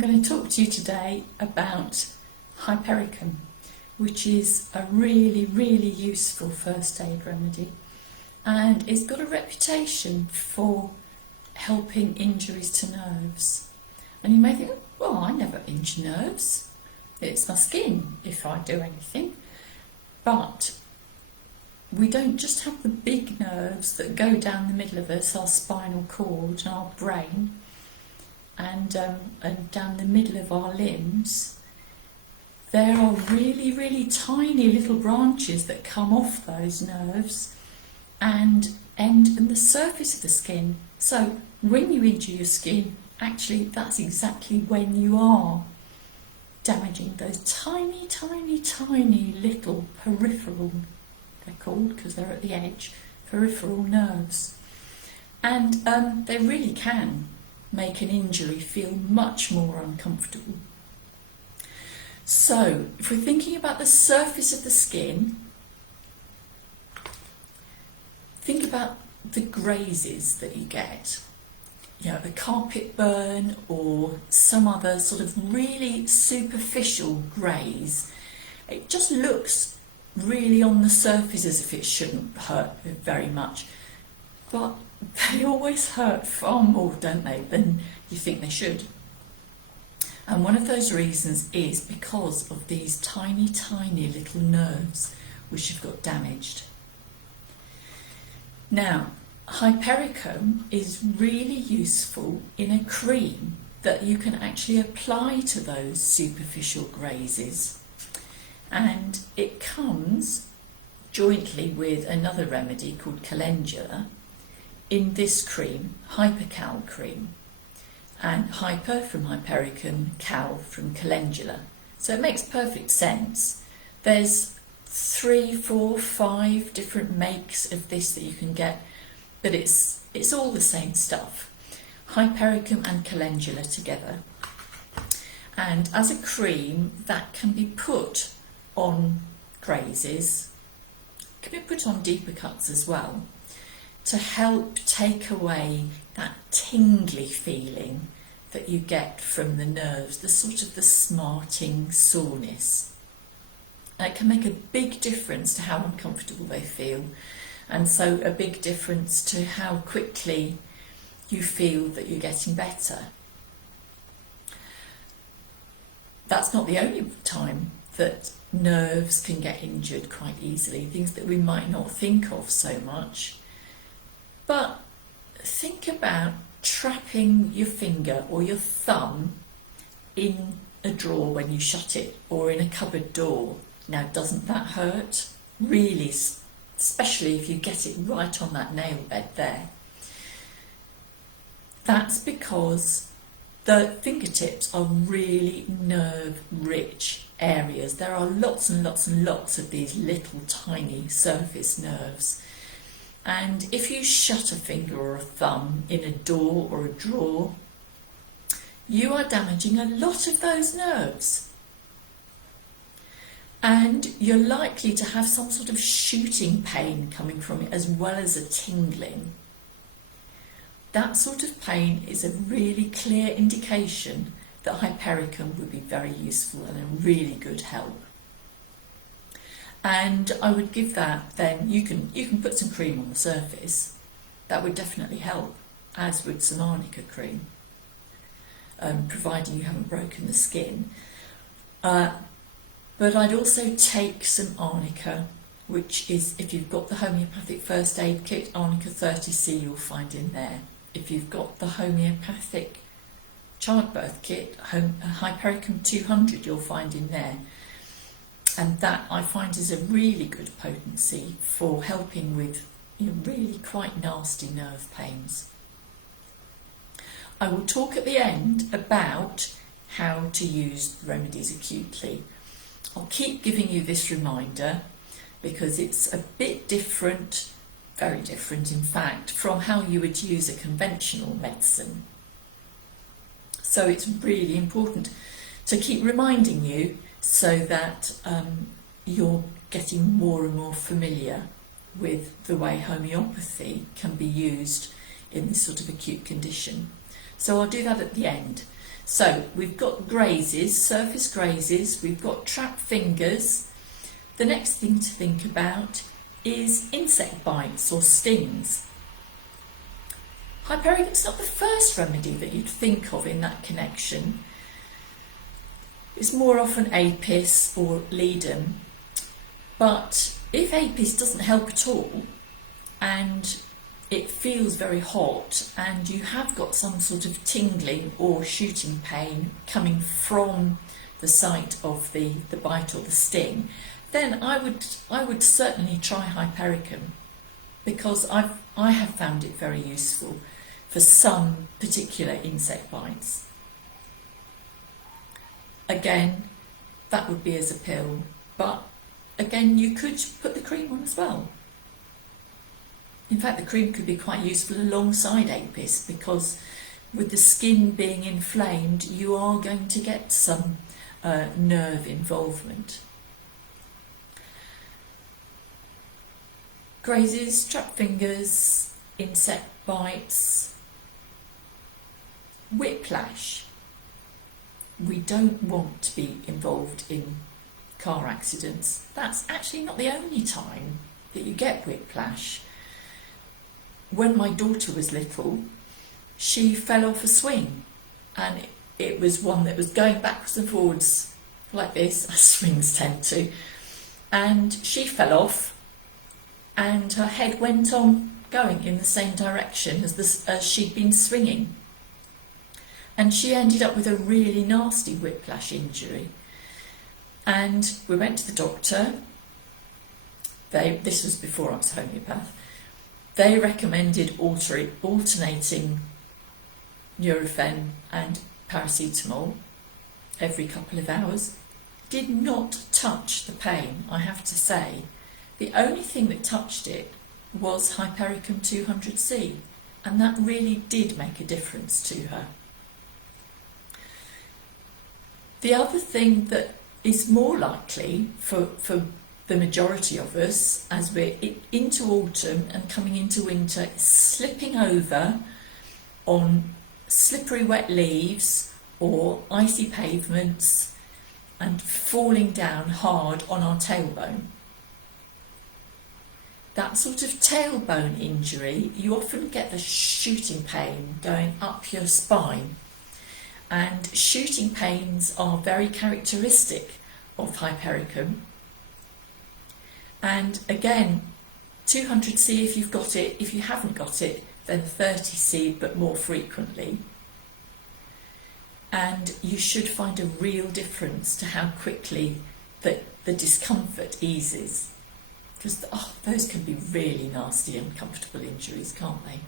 going to talk to you today about HYPERICUM, which is a really, really useful first aid remedy, and it's got a reputation for helping injuries to nerves. And you may think, well, I never injure nerves, it's my skin if I do anything. But we don't just have the big nerves that go down the middle of us, our spinal cord and our brain, and down the middle of our limbs. There are really, really tiny little branches that come off those nerves and end in the surface of the skin. So when you injure your skin, actually that's exactly when you are damaging those tiny, tiny, tiny little peripheral, they're called because they're at the edge, peripheral nerves. And they really can make an injury feel much more uncomfortable. So if we're thinking about the surface of the skin, think about the grazes that you get. You know, a carpet burn or some other sort of really superficial graze. It just looks really on the surface as if it shouldn't hurt very much, but they always hurt far more, don't they, than you think they should. And one of those reasons is because of these tiny, tiny little nerves which have got damaged. Now, HYPERICUM is really useful in a cream that you can actually apply to those superficial grazes. And it comes jointly with another remedy called calendula in this cream, HYPERICUM cream. And hyper from HYPERICUM, cal from calendula. So it makes perfect sense. There's 3, 4, 5 different makes of this that you can get, but it's all the same stuff. HYPERICUM and calendula together. And as a cream, that can be put on grazes, can be put on deeper cuts as well, to help take away that tingly feeling that you get from the nerves, the sort of the smarting soreness. And it can make a big difference to how uncomfortable they feel, and so a big difference to how quickly you feel that you're getting better. That's not the only time that nerves can get injured quite easily, things that we might not think of so much. But think about trapping your finger or your thumb in a drawer when you shut it, or in a cupboard door. Now, doesn't that hurt? Really, especially if you get it right on that nail bed there. That's because the fingertips are really nerve-rich areas. There are lots and lots and lots of these little tiny surface nerves. And if you shut a finger or a thumb in a door or a drawer, you are damaging a lot of those nerves. And you're likely to have some sort of shooting pain coming from it, as well as a tingling. That sort of pain is a really clear indication that HYPERICUM would be very useful and a really good help. And I would give that, then you can put some cream on the surface. That would definitely help, as would some arnica cream, providing you haven't broken the skin. But I'd also take some arnica, which is, if you've got the homeopathic first aid kit, arnica 30C you'll find in there. If you've got the homeopathic childbirth kit, HYPERICUM 200 you'll find in there. And that I find is a really good potency for helping with really quite nasty nerve pains. I will talk at the end about how to use the remedies acutely. I'll keep giving you this reminder because it's a bit different, very different in fact, from how you would use a conventional medicine. So it's really important to keep reminding you so that you're getting more and more familiar with the way homeopathy can be used in this sort of acute condition. So I'll do that at the end. So we've got grazes, surface grazes, we've got trapped fingers. The next thing to think about is insect bites or stings. Hypericum's not the first remedy that you'd think of in that connection. It's more often apis or ledum. But if apis doesn't help at all and it feels very hot and you have got some sort of tingling or shooting pain coming from the site of the bite or the sting, then I would certainly try Hypericum, because I have found it very useful for some particular insect bites. Again, that would be as a pill, but again, you could put the cream on as well. In fact, the cream could be quite useful alongside apis, because with the skin being inflamed, you are going to get some nerve involvement. Grazes, trapped fingers, insect bites, whiplash. We don't want to be involved in car accidents. That's actually not the only time that you get whiplash. When my daughter was little, she fell off a swing, and it was one that was going backwards and forwards like this, as swings tend to, and she fell off and her head went on going in the same direction as she'd been swinging, and she ended up with a really nasty whiplash injury. And we went to the doctor. This was before I was homeopath. They recommended alternating Nurofen and paracetamol every couple of hours. Did not touch the pain, I have to say. The only thing that touched it was Hypericum 200C, and that really did make a difference to her. The other thing that is more likely for the majority of us as we're into autumn and coming into winter is slipping over on slippery wet leaves or icy pavements and falling down hard on our tailbone. That sort of tailbone injury, you often get the shooting pain going up your spine, and shooting pains are very characteristic of Hypericum. And again, 200C if you've got it. If you haven't got it, then 30C, but more frequently. And you should find a real difference to how quickly the discomfort eases, because those can be really nasty, uncomfortable injuries, can't they?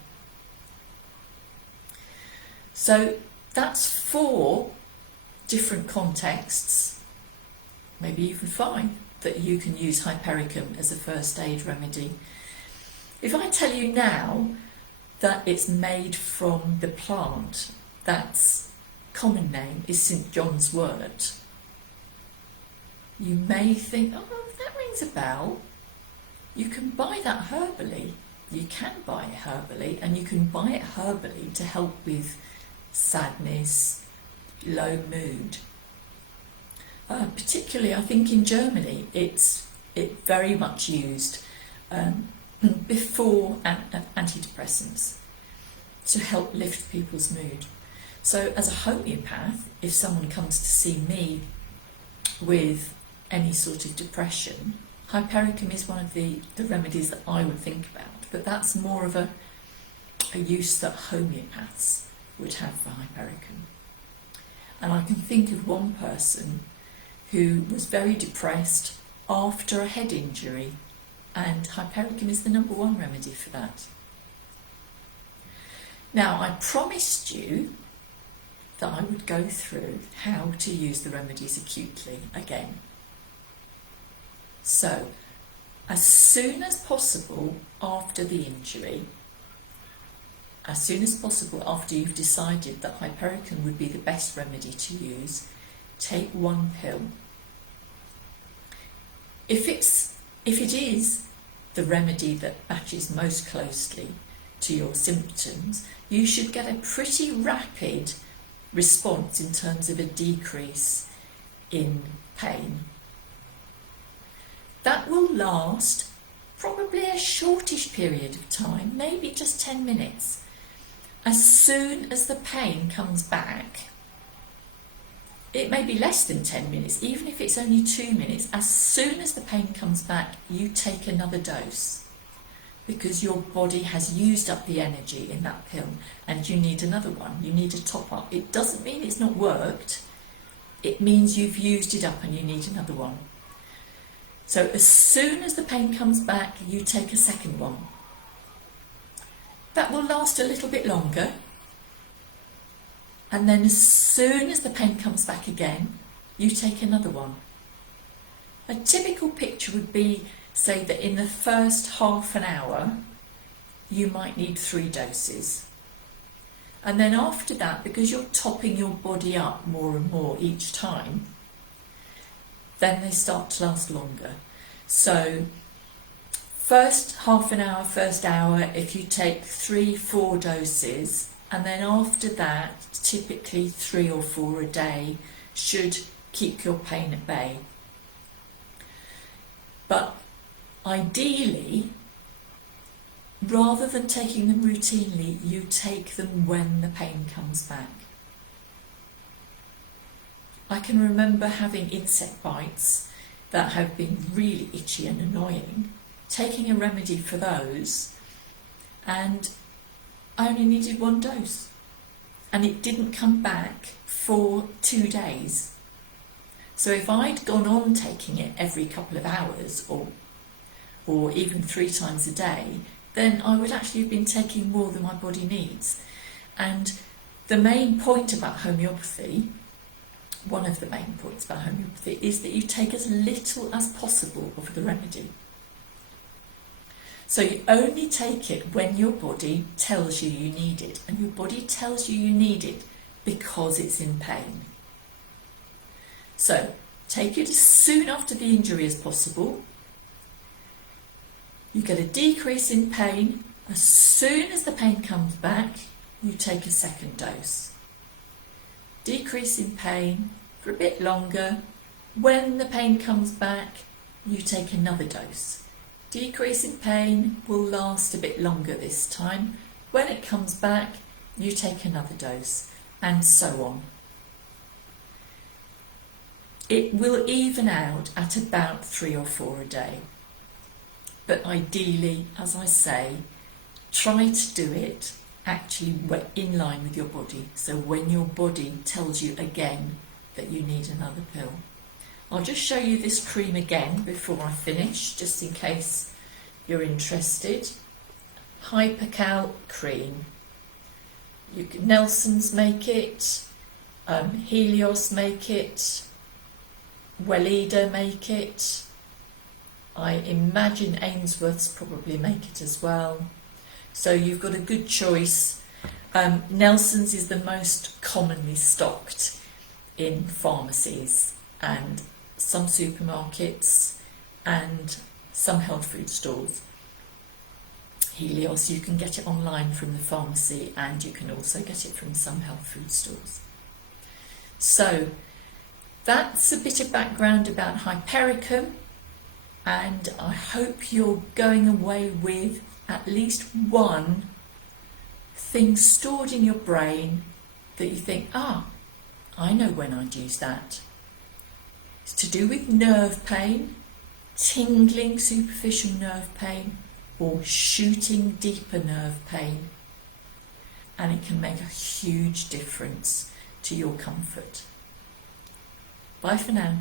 So that's 4 different contexts, maybe even 5, that you can use Hypericum as a first aid remedy. If I tell you now that it's made from the plant that's common name is St. John's wort, you may think, oh, that rings a bell. You can buy that herbally. You can buy it herbally, and you can buy it herbally to help with sadness, low mood. Particularly, I think in Germany, it's very much used before antidepressants to help lift people's mood. So as a homeopath, if someone comes to see me with any sort of depression, Hypericum is one of the remedies that I would think about, but that's more of a use that homeopaths would have for Hypericum. And I can think of one person who was very depressed after a head injury, and Hypericum is the #1 remedy for that. Now, I promised you that I would go through how to use the remedies acutely again. So, as soon as possible after the injury, as soon as possible after you've decided that Hypericum would be the best remedy to use, take 1 pill. If it is the remedy that matches most closely to your symptoms, you should get a pretty rapid response in terms of a decrease in pain. That will last probably a shortish period of time, maybe just 10 minutes. As soon as the pain comes back, it may be less than 10 minutes, even if it's only 2 minutes, as soon as the pain comes back, you take another dose because your body has used up the energy in that pill and you need another one, you need a top up. It doesn't mean it's not worked, it means you've used it up and you need another one. So as soon as the pain comes back, you take a second one. That will last a little bit longer. And then as soon as the pain comes back again, you take another one. A typical picture would be, say that in the first half an hour, you might need 3 doses. And then after that, because you're topping your body up more and more each time, then they start to last longer. So first half an hour, first hour, if you take 3-4 doses, and then after that, typically 3 or 4 a day should keep your pain at bay. But ideally, rather than taking them routinely, you take them when the pain comes back. I can remember having insect bites that have been really itchy and annoying, taking a remedy for those, and I only needed 1 dose. And it didn't come back for 2 days. So if I'd gone on taking it every couple of hours or even 3 times a day, then I would actually have been taking more than my body needs. And the main point about homeopathy, one of the main points about homeopathy, is that you take as little as possible of the remedy. So you only take it when your body tells you you need it, and your body tells you you need it because it's in pain. So take it as soon after the injury as possible. You get a decrease in pain. As soon as the pain comes back, you take a second dose. Decrease in pain for a bit longer. When the pain comes back, you take another dose. Decrease in pain will last a bit longer this time. When it comes back, you take another dose, and so on. It will even out at about 3 or 4 a day. But ideally, as I say, try to do it actually in line with your body. So when your body tells you again that you need another pill. I'll just show you this cream again before I finish, just in case you're interested. HYPERICUM cream. Nelson's make it, Helios make it, Weleda make it. I imagine Ainsworth's probably make it as well. So you've got a good choice. Nelson's is the most commonly stocked in pharmacies and some supermarkets and some health food stores. Helios, you can get it online from the pharmacy, and you can also get it from some health food stores. So that's a bit of background about HYPERICUM, and I hope you're going away with at least one thing stored in your brain that you think, I know when I'd use that. It's to do with nerve pain, tingling superficial nerve pain, or shooting deeper nerve pain. And it can make a huge difference to your comfort. Bye for now.